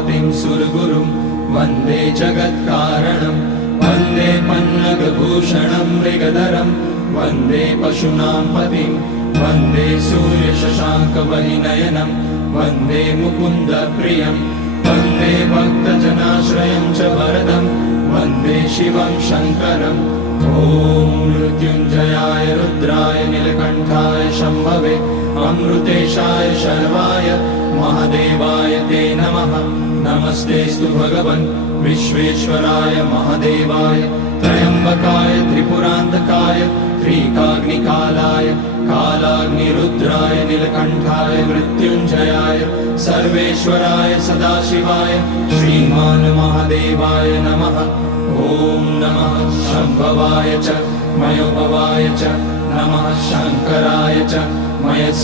पतिं सुरगुरुं वन्दे जगत्कारणं वन्दे पन्नगभूषणं मृगधरं वन्दे पशूनां पतिं वन्दे सूर्यशशाङ्कवहिनयनं वन्दे मुकुन्दप्रियं वन्दे भक्तजनाश्रयं च वरदं वन्दे शिवं शङ्करम् ॐ मृत्युञ्जयाय रुद्राय नीलकण्ठाय शम्भवे अमृतेशाय शर्वाय महादेवाय ते नमः। नमस्तेस्तु भगवन् विश्वेश्वराय महादेवाय त्र्यम्बकाय त्रिपुरान्तकाय त्रिकाग्निकालाय कालाग्निरुद्राय नीलकण्ठाय मृत्युञ्जयाय सर्वेश्वराय सदाशिवाय श्रीमान् महादेवाय नमः। ॐ नमः शम्भवाय च मयोभवाय च नमः शङ्कराय च मय